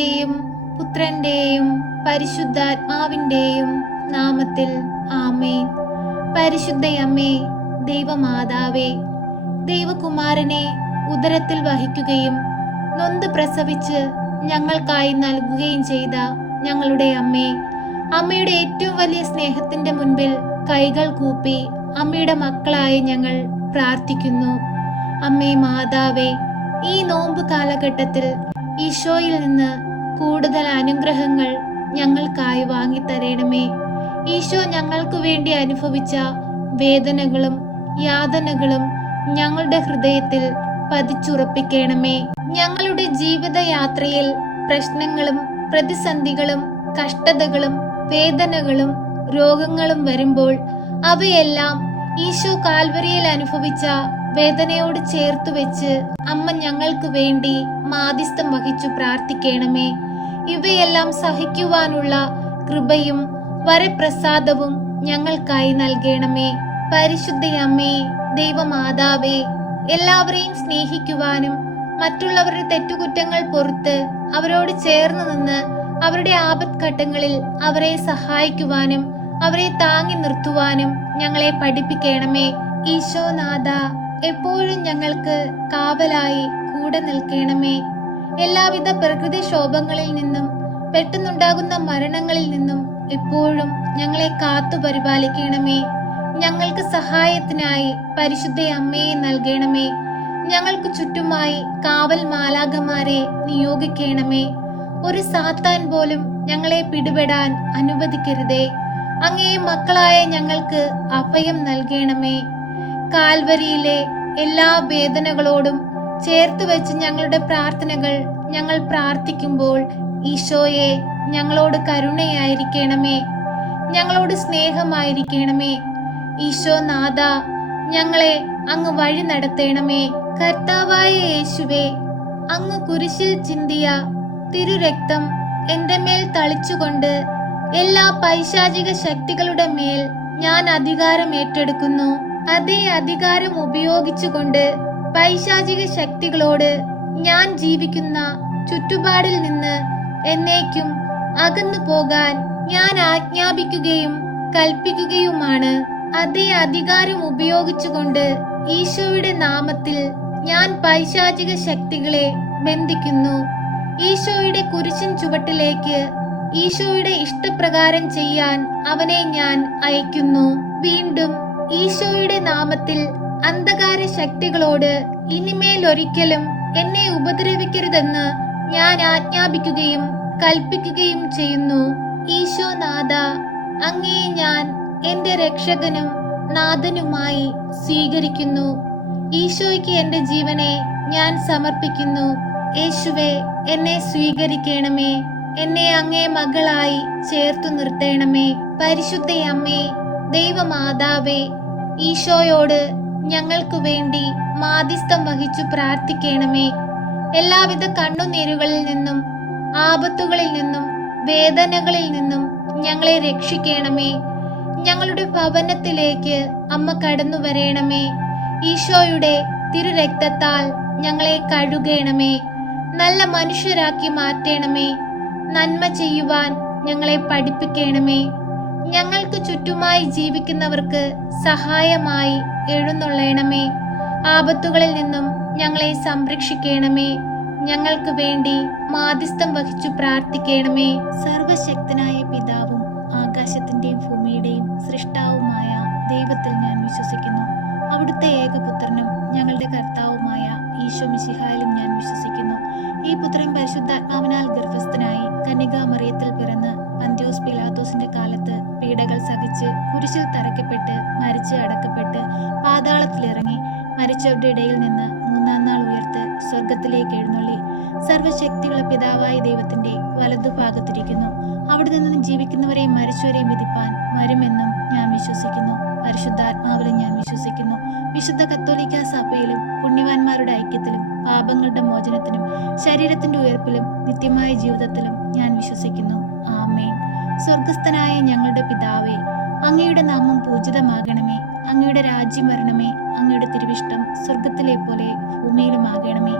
പിതാവിൻ്റെയും പുത്രൻ്റെയും പരിശുദ്ധാത്മാവിൻ്റെയും നാമത്തിൽ ആമേൻ. പരിശുദ്ധയമ്മേ, ദൈവമാതാവേ, ദൈവകുമാരനെ ഉദരത്തിൽ വഹിക്കുകയും നൊന്ത് പ്രസവിച്ച് ഞങ്ങൾക്കായി നൽകുകയും ചെയ്ത ഞങ്ങളുടെ അമ്മേ, അമ്മയുടെ ഏറ്റവും വലിയ സ്നേഹത്തിന്റെ മുൻപിൽ കൈകൾ കൂപ്പി അമ്മയുടെ മക്കളായി ഞങ്ങൾ പ്രാർത്ഥിക്കുന്നു. അമ്മേ മാതാവേ, ഈ നോമ്പ് കാലഘട്ടത്തിൽ ഈശോയിൽ നിന്ന് കൂടുതൽ അനുഗ്രഹങ്ങൾ ഞങ്ങൾക്കായി വാങ്ങിത്തരണമേ. ഈശോ ഞങ്ങൾക്ക് വേണ്ടി അനുഭവിച്ച വേദനകളും യാതനകളും ഞങ്ങളുടെ ഹൃദയത്തിൽ പതിച്ചുറപ്പിക്കണമേ. ഞങ്ങളുടെ ജീവിതയാത്രയിൽ പ്രശ്നങ്ങളും പ്രതിസന്ധികളും കഷ്ടതകളും വേദനകളും രോഗങ്ങളും വരുമ്പോൾ അവയെല്ലാം ഈശോ കാൽവരിയിൽ അനുഭവിച്ച വേദനയോട് ചേർത്തു വെച്ച് അമ്മ ഞങ്ങൾക്ക് വേണ്ടി മാധ്യസ്ഥം വഹിച്ചു പ്രാർത്ഥിക്കണമേ. ഇവയെല്ലാം സഹിക്കുവാനുള്ള കൃപയും വരപ്രസാദവും ഞങ്ങൾക്കായി നൽകണമേ. പരിശുദ്ധയമ്മേ, ദൈവമാതാവേ, എല്ലാവരെയും സ്നേഹിക്കുവാനും മറ്റുള്ളവരുടെ തെറ്റുകുറ്റങ്ങൾ പൊറുത്ത് അവരോട് ചേർന്ന് നിന്ന് അവരുടെ ആപത്ഘട്ടങ്ങളിൽ അവരെ സഹായിക്കുവാനും അവരെ താങ്ങി നിർത്തുവാനും ഞങ്ങളെ പഠിപ്പിക്കണമേ. ഈശോനാഥ, എപ്പോഴും ഞങ്ങൾക്ക് കാവലായി കൂടെ നിൽക്കണമേ. എല്ലാവിധ പ്രകൃതിക്ഷോഭങ്ങളിൽ നിന്നും പെട്ടെന്നുണ്ടാകുന്ന മരണങ്ങളിൽ നിന്നും എപ്പോഴും ഞങ്ങളെ കാത്തു പരിപാലിക്കണമേ. ഞങ്ങൾക്ക് സഹായത്തിനായി പരിശുദ്ധ അമ്മയെ നൽകണമേ. ഞങ്ങൾക്ക് ചുറ്റുമായി കാവൽ മാലാഖമാരെ നിയോഗിക്കണമേ. ഒരു സാത്താൻ പോലും ഞങ്ങളെ പിടിപെടാൻ അനുവദിക്കരുതേ. അങ്ങേ മക്കളായ ഞങ്ങൾക്ക് അഭയം നൽകണമേ. കാൽവരിയിലെ എല്ലാ വേദനകളോടും ചേർത്ത് വെച്ച് ഞങ്ങളുടെ പ്രാർത്ഥനകൾ ഞങ്ങൾ പ്രാർത്ഥിക്കുമ്പോൾ ഈശോയെ, ഞങ്ങളോട് കരുണയായിരിക്കണമേ, ഞങ്ങളോട് സ്നേഹമായിരിക്കണമേ. ഈശോനാഥ, ഞങ്ങളെ അങ്ങ് വഴി നടത്തണമേ. കർത്താവായ യേശുവേ, അങ്ങ് കുരിശിൽ ചിന്തിയ തിരുരക്തം എന്റെ മേൽ തളിച്ചുകൊണ്ട് എല്ലാ പൈശാചിക ശക്തികളുടെ മേൽ ഞാൻ അധികാരം ഏറ്റെടുക്കുന്നു. അതേ അധികാരം ഉപയോഗിച്ചുകൊണ്ട് പൈശാചിക ശക്തികളോട് ഞാൻ ജീവിക്കുന്ന ചുറ്റുപാടിൽ നിന്ന് എന്നേക്കും അകന്നു പോകാൻ ഞാൻ ആജ്ഞാപിക്കുകയും കൽപ്പിക്കുകയുമാണ്. അതേ അധികാരം ഉപയോഗിച്ചുകൊണ്ട് ഈശോയുടെ നാമത്തിൽ ഞാൻ പൈശാചിക ശക്തികളെ ബന്ധിക്കുന്നു. ഈശോയുടെ കുരിശിൻ ചുവട്ടിലേക്ക് ഈശോയുടെ ഇഷ്ടപ്രകാരം ചെയ്യാൻ അവനെ ഞാൻ അയക്കുന്നു. വീണ്ടും ഈശോയുടെ നാമത്തിൽ അന്ധകാര ശക്തികളോട് ഇനിമേൽ ഒരിക്കലും എന്നെ ഉപദ്രവിക്കരുതെന്ന് ഞാൻ ആജ്ഞാപിക്കുകയും കൽപ്പിക്കുകയും ചെയ്യുന്നു. ഈശോനാഥ, അങ്ങയെ ഞാൻ എന്റെ രക്ഷകനും നാഥനുമായി സ്വീകരിക്കുന്നു. ഈശോയ്ക്ക് എന്റെ ജീവനെ ഞാൻ സമർപ്പിക്കുന്നു. യേശുവേ, എന്നെ സ്വീകരിക്കണമേ. എന്നെ അങ്ങേ മകളായി ചേർത്തു നിർത്തണമേ. പരിശുദ്ധയമ്മേ, ദൈവമാതാവേ, ഈശോയോട് ഞങ്ങൾക്ക് വേണ്ടി മാധ്യസ്ഥം വഹിച്ചു പ്രാർത്ഥിക്കണമേ. എല്ലാവിധ കണ്ണുനീരുകളിൽ നിന്നും ആപത്തുകളിൽ നിന്നും വേദനകളിൽ നിന്നും ഞങ്ങളെ രക്ഷിക്കണമേ. ഞങ്ങളുടെ ഭവനത്തിലേക്ക് അമ്മ കടന്നു വരേണമേ. ഈശോയുടെ തിരുരക്തത്താൽ ഞങ്ങളെ കഴുകണമേ. നല്ല മനുഷ്യരാക്കി മാറ്റണമേ. നന്മ ചെയ്യുവാൻ ഞങ്ങളെ പഠിപ്പിക്കണമേ. ഞങ്ങൾക്ക് ചുറ്റുമായി ജീവിക്കുന്നവർക്ക് സഹായമായി എഴുന്നള്ളണമേ. ആപത്തുകളിൽ നിന്നും ഞങ്ങളെ സംരക്ഷിക്കണമേ. ഞങ്ങൾക്ക് വേണ്ടി മാധ്യസ്ഥം വഹിച്ചു പ്രാർത്ഥിക്കണമേ. സർവശക്തനായ പിതാവും ആകാശത്തിന്റെയും ഭൂമിയുടെയും സൃഷ്ടാവുമായ ദൈവത്തിൽ ഞാൻ വിശ്വസിക്കുന്നു. അവിടുത്തെ ഏകപുത്രനും ഞങ്ങളുടെ കർത്താവുമായ ഈശോ മിശിഹായിലും ഞാൻ വിശ്വസിക്കുന്നു. ഈ പുത്രൻ പരിശുദ്ധാത്മാവിനാൽ ഗർഭസ്ഥനായി കന്യകാമറിയത്തിൽ പിറന്ന് പന്തിയോസ് പിലാത്തോസിന്റെ കാലത്ത് പീഡകൾ സഹിച്ച് കുരിശിൽ തറയ്ക്കപ്പെട്ട് മരിച്ച് അടക്കപ്പെട്ട് പാതാളത്തിലിറങ്ങി മരിച്ചവരുടെ ഇടയിൽ നിന്ന് മൂന്നാം നാൾ ഉയർത്ത് സ്വർഗത്തിലേക്ക് എഴുന്നള്ളി സർവശക്തിയുള്ള പിതാവായ ദൈവത്തിന്റെ വലതുഭാഗത്തിരിക്കുന്നു. അവിടെ നിന്ന് ജീവിക്കുന്നവരെയും മരിച്ചവരെയും വിധിപ്പാൻ വരുമെന്നും ഞാൻ വിശ്വസിക്കുന്നു. പരിശുദ്ധാത്മാവിലും ഞാൻ വിശ്വസിക്കുന്നു. വിശുദ്ധ കത്തോലിക്ക സഭയിലും പുണ്യവാന്മാരുടെ ഐക്യത്തിലും പാപങ്ങളുടെ മോചനത്തിനും ശരീരത്തിന്റെ ഉയർപ്പിലും നിത്യമായ ജീവിതത്തിലും ഞാൻ വിശ്വസിക്കുന്നു. ആമേൻ. സ്വർഗസ്ഥനായ ഞങ്ങളുടെ പിതാവേ, അങ്ങയുടെ നാമം പൂജിതമാകണമേ. അങ്ങയുടെ രാജ്യം വരണമേ. അങ്ങയുടെ തിരുവിഷ്ടം സ്വർഗത്തിലെ പോലെ ഭൂമിയിലുമാകണമേ.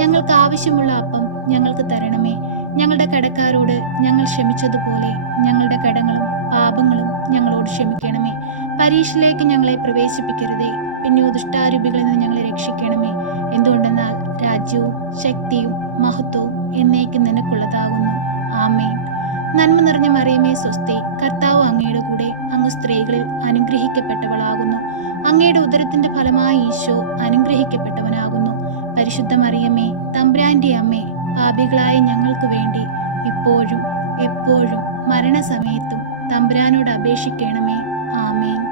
ഞങ്ങൾക്ക് ആവശ്യമുള്ള അപ്പം ഞങ്ങൾക്ക് തരണമേ. ഞങ്ങളുടെ കടക്കാരോട് ഞങ്ങൾ ക്ഷമിച്ചതുപോലെ ഞങ്ങളുടെ കടങ്ങളും പാപങ്ങളും ഞങ്ങളോട് ക്ഷമിക്കണമേ. പരീക്ഷയിലേക്ക് ഞങ്ങളെ പ്രവേശിപ്പിക്കരുതേ, പിന്നെയോ ദുഷ്ടാരൂപികളിൽ നിന്ന് ഞങ്ങളെ രക്ഷിക്കണമേ. എന്തുകൊണ്ടെന്നാൽ രാജ്യവും ശക്തിയും മഹത്വവും എന്നേക്കും നിനക്കുള്ളതാകുന്നു. ആമേൻ. നന്മ നിറഞ്ഞ മറിയമേ സ്വസ്തി, കർത്താവ് അങ്ങയുടെ കൂടെ, അങ്ങ് സ്ത്രീകളിൽ അനുഗ്രഹിക്കപ്പെട്ടവളാകുന്നു. അങ്ങയുടെ ഉദരത്തിന്റെ ഫലമായി ഈശോ അനുഗ്രഹിക്കപ്പെട്ടവനാകുന്നു. പരിശുദ്ധ മറിയമേ, തമ്പുരാന്റെ അമ്മേ, പാപികളായ ഞങ്ങൾക്ക് വേണ്ടി ഇപ്പോഴും എപ്പോഴും മരണസമയത്തും തമ്പുരാനോട് അപേക്ഷിക്കണമേ. ആമേൻ.